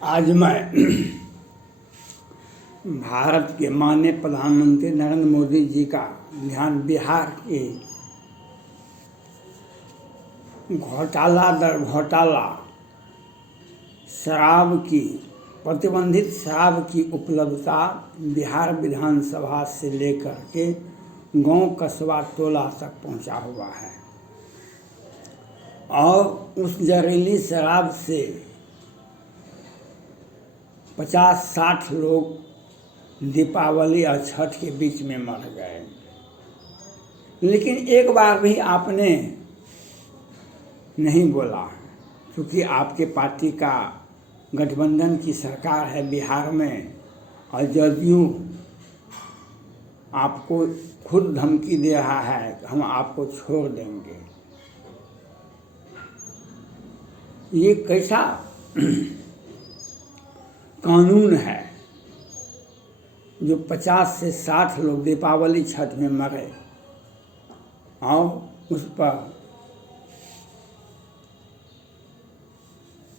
आज मैं भारत के माननीय प्रधानमंत्री नरेंद्र मोदी जी का ध्यान बिहार के घोटाला दर घोटाला शराब की प्रतिबंधित शराब की उपलब्धता बिहार विधानसभा से लेकर के गांव कस्बा टोला तक पहुंचा हुआ है और उस जहरीली शराब से 50-60 लोग दीपावली और छठ के बीच में मर गए। लेकिन एक बार भी आपने नहीं बोला, क्योंकि आपके पार्टी का गठबंधन की सरकार है बिहार में और जदयू आपको खुद धमकी दे रहा है कि हम आपको छोड़ देंगे। ये कैसा कानून है जो 50 से 60 लोग दीपावली छठ में मरे और उस पर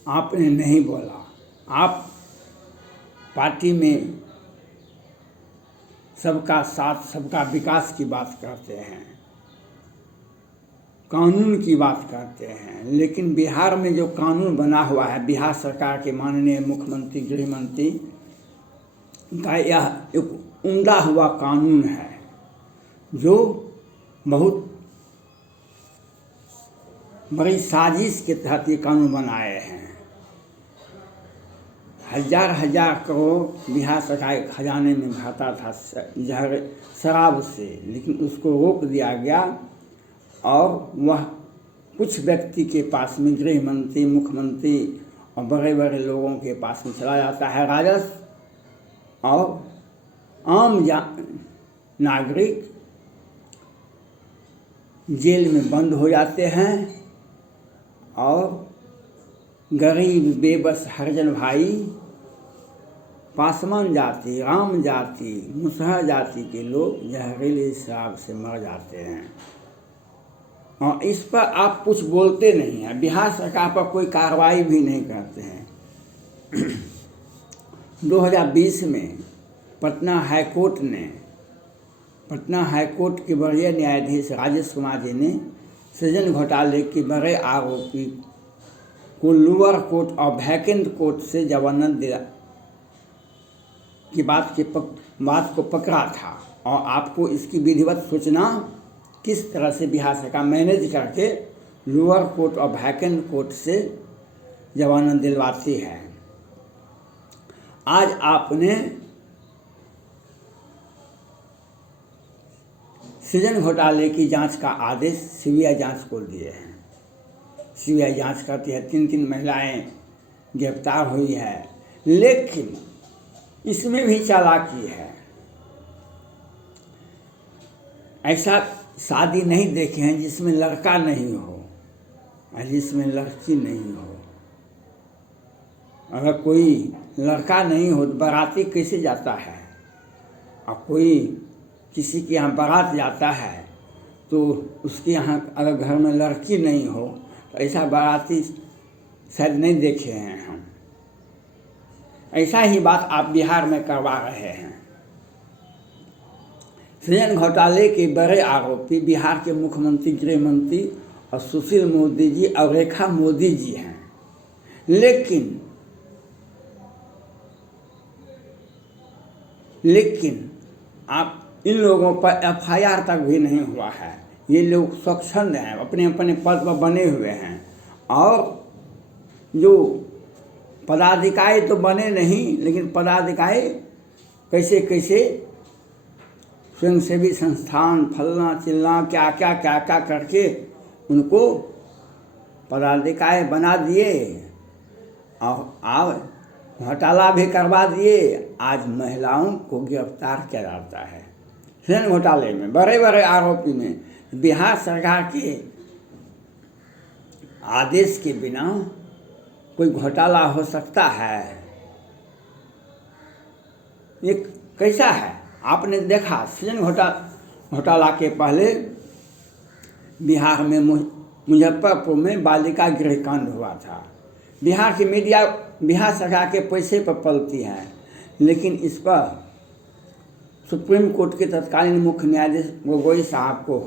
आपने नहीं बोला। आप पार्टी में सबका साथ सबका विकास की बात करते हैं, कानून की बात करते हैं, लेकिन बिहार में जो कानून बना हुआ है बिहार सरकार के माननीय मुख्यमंत्री गृह मंत्री का यह एक उम्दा हुआ कानून है जो बहुत बड़ी साजिश के तहत ये कानून बनाए हैं। हजार करोड़ बिहार सरकार के खजाने में भरता था शराब से, लेकिन उसको रोक दिया गया और वह कुछ व्यक्ति के पास में गृह मंत्री मुख्यमंत्री और बड़े बड़े लोगों के पास में चला जाता है राजस्व और आम नागरिक जेल में बंद हो जाते हैं और गरीब बेबस हरिजन भाई पासवान जाति राम जाति मुसहर जाति के लोग जहरीली शराब से मर जाते हैं और इस पर आप कुछ बोलते नहीं हैं। बिहार सरकार पर कोई कार्रवाई भी नहीं करते हैं। 2020 में पटना हाईकोर्ट के वरीय न्यायाधीश राजेश कुमार जी ने सृजन घोटाले के बड़े आरोपी को लोअर कोर्ट और वैकेंट कोर्ट से जमानत दिला की बात को पकड़ा था और आपको इसकी विधिवत सूचना किस तरह से बिहार सरकार मैनेज करके लोअर कोर्ट और वैकेंट कोर्ट से जमानत दिलवाती है। आज आपने सृजन घोटाले की जांच का आदेश सीबीआई जांच को दिए हैं। सीबीआई जांच करती है, 3 महिलाएं गिरफ्तार हुई है, लेकिन इसमें भी चालाकी है। ऐसा शादी नहीं देखे हैं जिसमें लड़का नहीं हो और जिसमें लड़की नहीं हो। अगर कोई लड़का नहीं हो तो बाराती कैसे जाता है, और कोई किसी के यहाँ बारात जाता है तो उसके यहाँ अगर घर में लड़की नहीं हो तो ऐसा बाराती शायद नहीं देखे हैं हम। ऐसा ही बात आप बिहार में करवा रहे हैं। सृजन घोटाले के बड़े आरोपी बिहार के मुख्यमंत्री गृह मंत्री और सुशील मोदी जी और रेखा मोदी जी हैं, लेकिन आप इन लोगों पर एफआईआर तक भी नहीं हुआ है। ये लोग स्वच्छंद हैं, अपने अपने पद पर बने हुए हैं और जो पदाधिकारी तो बने नहीं, लेकिन पदाधिकारी कैसे स्वयंसेवी संस्थान फलना चिल्ला क्या करके उनको पदाधिकारी बना दिए और आप घोटाला भी करवा दिए। आज महिलाओं को गिरफ्तार किया जाता है। सृजन घोटाले में बड़े आरोपी में बिहार सरकार के आदेश के बिना कोई घोटाला हो सकता है? ये कैसा है? आपने देखा सृजन घोटाला के पहले बिहार में मुजफ्फरपुर में बालिका गृह कांड हुआ था। बिहार की मीडिया बिहार सरकार के पैसे पर पलती है, लेकिन इस पर सुप्रीम कोर्ट के तत्कालीन मुख्य न्यायाधीश गोगोई साहब को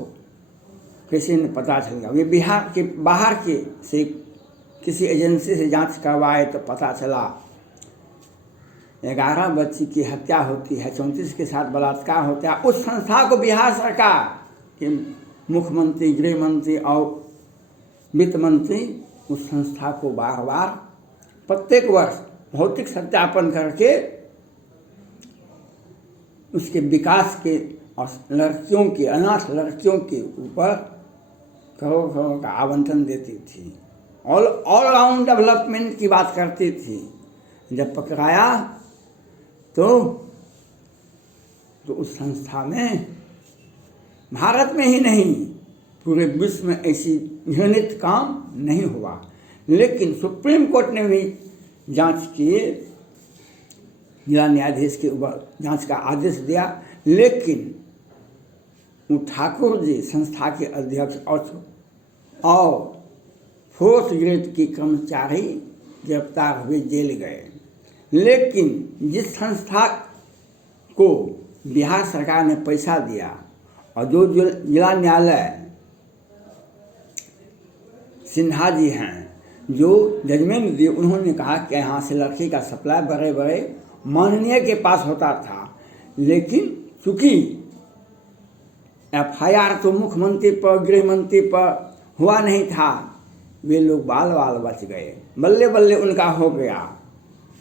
किसी ने पता चल गया। वे बिहार के बाहर के से किसी एजेंसी से जांच करवाए तो पता चला 11 बच्ची की हत्या होती है, 34 के साथ बलात्कार होता है। उस संस्था को बिहार सरकार के मुख्यमंत्री, गृह मंत्री और वित्त मंत्री उस संस्था को बार बार प्रत्येक वर्ष भौतिक सत्यापन करके उसके विकास के और लड़कियों के, अनाथ लड़कियों के ऊपर करोड़ करोड़ का आवंटन देती थी, ऑल राउंड डेवलपमेंट की बात करती थी। जब पकड़ाया तो उस संस्था में भारत में ही नहीं पूरे विश्व में ऐसी घृणित काम नहीं हुआ। लेकिन सुप्रीम कोर्ट ने भी जांच किए, जिला न्यायाधीश के ऊपर जांच का आदेश दिया, लेकिन वो ठाकुर जी संस्था के अध्यक्ष और 4th ग्रेड के कर्मचारी गिरफ्तार हुए, जेल गए। लेकिन जिस संस्था को बिहार सरकार ने पैसा दिया और जो जिला न्यायालय सिन्हा जी हैं जो जजमेंट दिए, उन्होंने कहा कि यहाँ से लड़की का सप्लाई बड़े बड़े माननीय के पास होता था, लेकिन चूंकि FIR तो मुख्यमंत्री पर, गृह मंत्री पर हुआ नहीं था, वे लोग बाल बाल बच गए। बल्ले बल्ले उनका हो गया।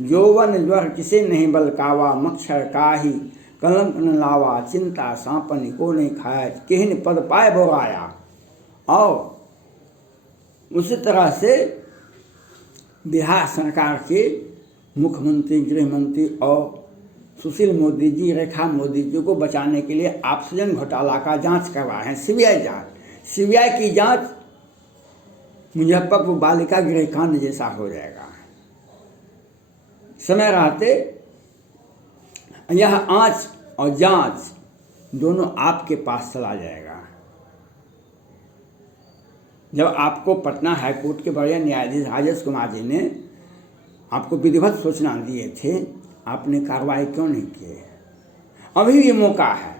जौवन ज्वर किसे नहीं बलकावा, मच्छर काही कलंक न लावा, चिंता सांपन को नहीं खाया, केहन पद पाए बोराया। और उसी तरह से बिहार सरकार के मुख्यमंत्री, गृह मंत्री और सुशील मोदी जी, रेखा मोदी जी को बचाने के लिए ऑक्सीजन घोटाला का जांच करवाए हैं, सीबीआई जांच। सीबीआई की जांच मुजफ्फरपुर बालिका गृह कांड जैसा हो जाएगा। समय रहते यह आंच और जांच दोनों आपके पास चला जाएगा। जब आपको पटना हाईकोर्ट के बड़े न्यायाधीश राजेश कुमार जी ने आपको विधिवत सूचना दिए थे, आपने कार्रवाई क्यों नहीं की? अभी भी मौका है।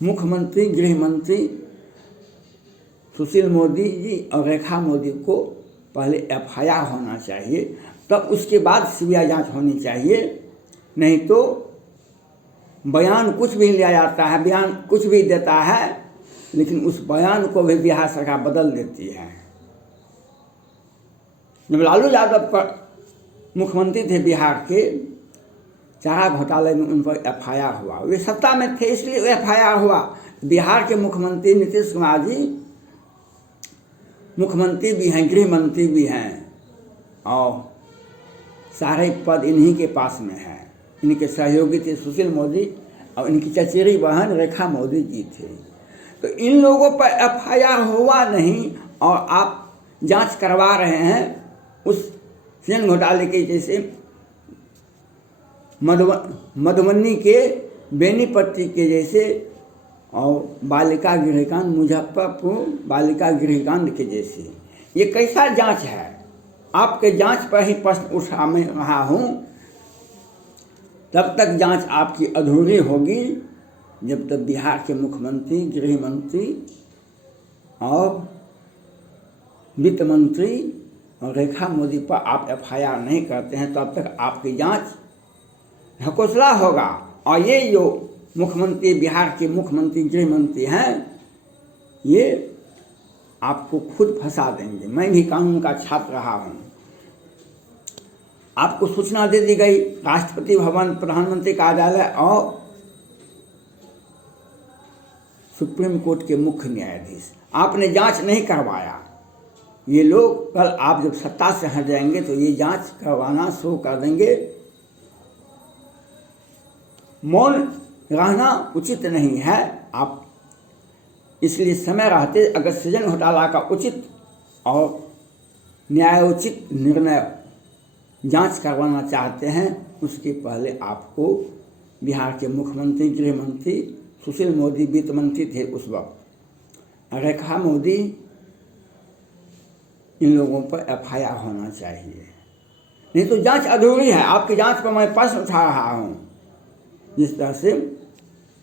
मुख्यमंत्री, गृह मंत्री सुशील मोदी जी और रेखा मोदी को पहले FIR होना चाहिए, तब उसके बाद सीबीआई जांच होनी चाहिए। नहीं तो बयान कुछ भी लिया जाता है, बयान कुछ भी देता है, लेकिन उस बयान को भी बिहार सरकार बदल देती है। जब लालू यादव पर मुख्यमंत्री थे बिहार के, चारा घोटाले में उन पर FIR हुआ, वे सत्ता में थे इसलिए FIR हुआ। बिहार के मुख्यमंत्री नीतीश कुमार जी मुख्यमंत्री भी हैं, गृह मंत्री भी हैं, और सारे पद इन्हीं के पास में है। इनके सहयोगी थे सुशील मोदी और इनकी चचेरी बहन रेखा मोदी जी थे। तो इन लोगों पर FIR हुआ नहीं और आप जांच करवा रहे हैं उस सीएम घोटाले के, जैसे मधुबनी के बेनीपट्टी के जैसे और बालिका गृहकांड, मुजफ्फरपुर बालिका गृहकांड के जैसे। ये कैसा जांच है? आपके जांच पर ही प्रश्न उठा मैं रहा हूँ। तब तक जांच आपकी अधूरी होगी जब तक बिहार के मुख्यमंत्री, गृह मंत्री और वित्त मंत्री और रेखा मोदी पर आप FIR नहीं करते हैं, तब तक आपकी जांच ढकोसला होगा। और ये जो मुख्यमंत्री, बिहार के मुख्यमंत्री, गृह मंत्री हैं, ये आपको खुद फंसा देंगे। मैं भी कानून का छात्र रहा हूँ। आपको सूचना दे दी गई, राष्ट्रपति भवन, प्रधानमंत्री कार्यालय और सुप्रीम कोर्ट के मुख्य न्यायाधीश, आपने जांच नहीं करवाया। ये लोग कल आप जब सत्ता से हट जाएंगे तो ये जांच करवाना शुरू कर देंगे। मौन रहना उचित नहीं है। आप इसलिए समय रहते अगर सृजन घोटाला का उचित और न्यायोचित निर्णय जांच करवाना चाहते हैं, उसके पहले आपको बिहार के मुख्यमंत्री, गृह मंत्री सुशील मोदी वित्त मंत्री थे उस वक्त, रेखा मोदी, इन लोगों पर FIR होना चाहिए। नहीं तो जांच अधूरी है। आपकी जांच पर मैं प्रश्न उठा रहा हूँ। जिस तरह से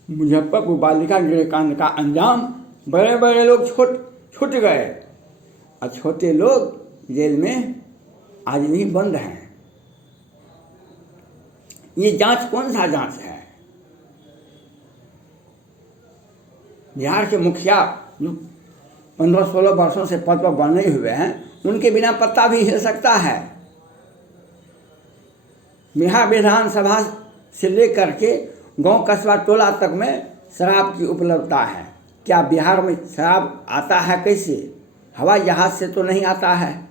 मुजफ्फरपुर बालिका गृह कांड का अंजाम, बड़े बड़े लोग छूट गए और छोटे लोग जेल में आज भी बंद हैं। ये जांच कौन सा जांच है? बिहार के मुखिया जो 15-16 वर्षों से पद पर बने हुए हैं, उनके बिना पत्ता भी हिल सकता है। बिहार विधानसभा से लेकर के गांव कस्बा टोला तक में शराब की उपलब्धता है। क्या बिहार में शराब आता है कैसे? हवाई जहाज से तो नहीं आता है।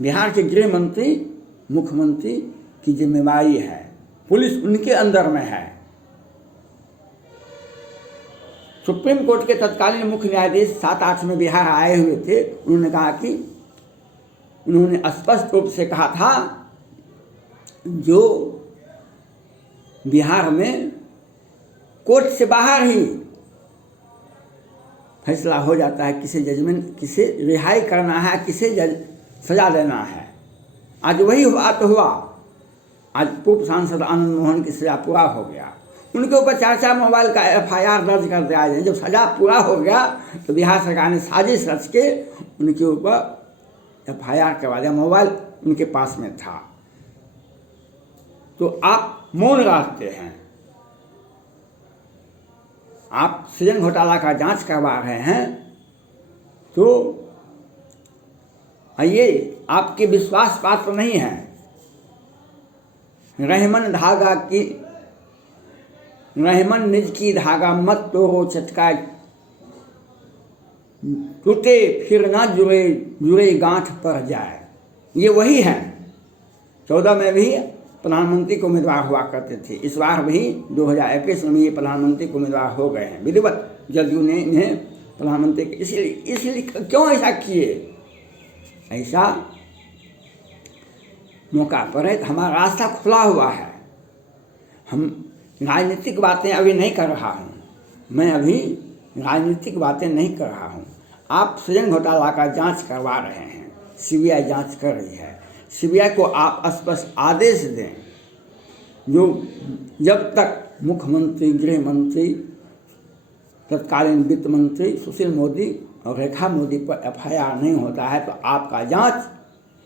बिहार के गृह मंत्री, मुख्यमंत्री की जिम्मेवारी है, पुलिस उनके अंदर में है। सुप्रीम कोर्ट के तत्कालीन मुख्य न्यायाधीश 7-8 में बिहार आए हुए थे। उन्होंने कहा कि उन्होंने स्पष्ट रूप से कहा था, जो बिहार में कोर्ट से बाहर ही फैसला हो जाता है, किसे जजमेंट, किसे रिहाई करना है, किसे सजा देना है। आज वही बात तो हुआ। आज पूर्व सांसद आनंद मोहन की सजा पूरा हो गया, उनके ऊपर 4 मोबाइल का FIR दर्ज कर दिया जाए। जब सजा पूरा हो गया तो बिहार सरकार ने साजिश रच के उनके ऊपर FIR करवा दिया। मोबाइल उनके पास में था। तो आप मौन रखते हैं। आप सृजन घोटाला का जांच करवा रहे हैं, तो ये आपके विश्वास पात्र नहीं है। रहमन निज की धागा मत तोड़ो चटका, टूटे फिर ना जुड़े गांठ पर जाए। ये वही है। 14 में भी प्रधानमंत्री को उम्मीदवार हुआ करते थे। इस बार भी 2021 में ये प्रधानमंत्री को उम्मीदवार हो गए हैं। विधिवत जदयू ने इन्हें प्रधानमंत्री, इसलिए क्यों ऐसा किए? ऐसा मौका पर है। हमारा रास्ता खुला हुआ है। हम राजनीतिक बातें अभी नहीं कर रहा हूँ। मैं अभी राजनीतिक बातें नहीं कर रहा हूँ। आप सृजन घोटाला का जांच करवा रहे हैं, CBI जांच कर रही है। CBI को आप स्पष्ट आदेश दें, जो जब तक मुख्यमंत्री, गृह मंत्री, तत्कालीन वित्त मंत्री सुशील मोदी और रेखा मोदी पर FIR नहीं होता है, तो आपका जांच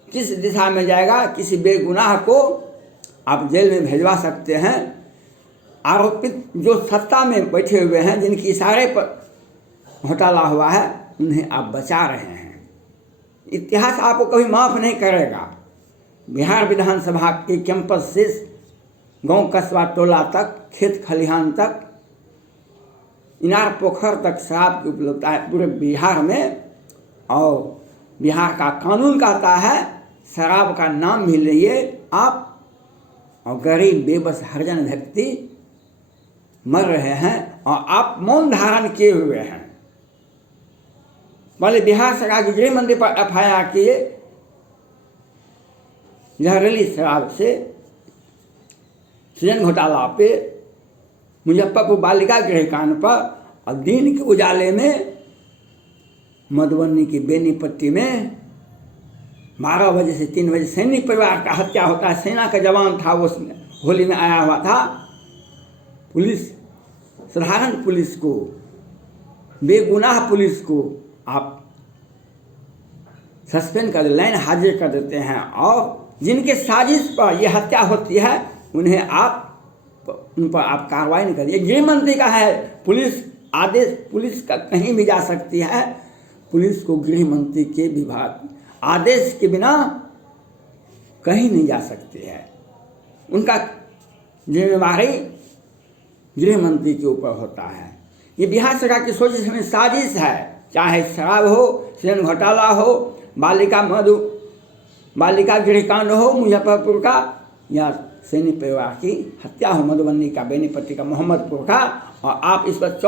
किस दिशा में जाएगा? किसी बेगुनाह को आप जेल में भेजवा सकते हैं। आरोपित जो सत्ता में बैठे हुए हैं, जिनकी इशारे पर घोटाला हुआ है, उन्हें आप बचा रहे हैं। इतिहास आपको कभी माफ़ नहीं करेगा। बिहार विधानसभा के कैंपस से गांव कस्बा टोला तक, खेत खलिहान तक, इनार पोखर तक शराब की उपलब्धता है पूरे बिहार में। और बिहार का कानून कहता है शराब का नाम भी लिए आप, और गरीब बेबस हरिजन व्यक्ति मर रहे हैं और आप मौन धारण किए हुए हैं। बोले बिहार सरकार की गृह मंत्री पर FIR किए जहरीली शराब से, सृजन घोटाला पे, मुजफ्फरपुर बालिका गृह कांड पर, और दिन के उजाले में मधुबनी की बेनीपट्टी में 12 बजे से 3 बजे सैनिक परिवार का हत्या होता है। सेना का जवान था, वो होली में आया हुआ था। पुलिस, साधारण पुलिस को, बेगुनाह पुलिस को आप सस्पेंड कर, लाइन हाजिर कर देते हैं। और जिनके साजिश पर यह हत्या होती है, उन्हें उन पर आप कार्रवाई नहीं करिए। गृह मंत्री का है, पुलिस आदेश, पुलिस का कहीं भी जा सकती है। पुलिस को गृह मंत्री के विभाग आदेश के बिना कहीं नहीं जा सकती है। उनका जिम्मेवारी गृह मंत्री के ऊपर होता है। ये बिहार सरकार की सोच में साजिश है। चाहे शराब हो, सृजन घोटाला हो, बालिका गृहकांड हो मुजफ्फरपुर का, या सैनिक परिवार की हत्या हो मधुबनी का, बेनीपट्टी का, मोहम्मदपुर का, और आप इस पर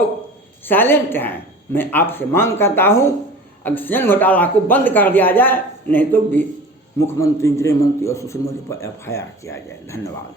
साइलेंट हैं। मैं आपसे मांग करता हूँ, अगर सृजन घोटाला को बंद कर दिया जाए, नहीं तो मुख्यमंत्री, गृह मंत्री और सुशील मोदी पर FIR किया जाए। धन्यवाद।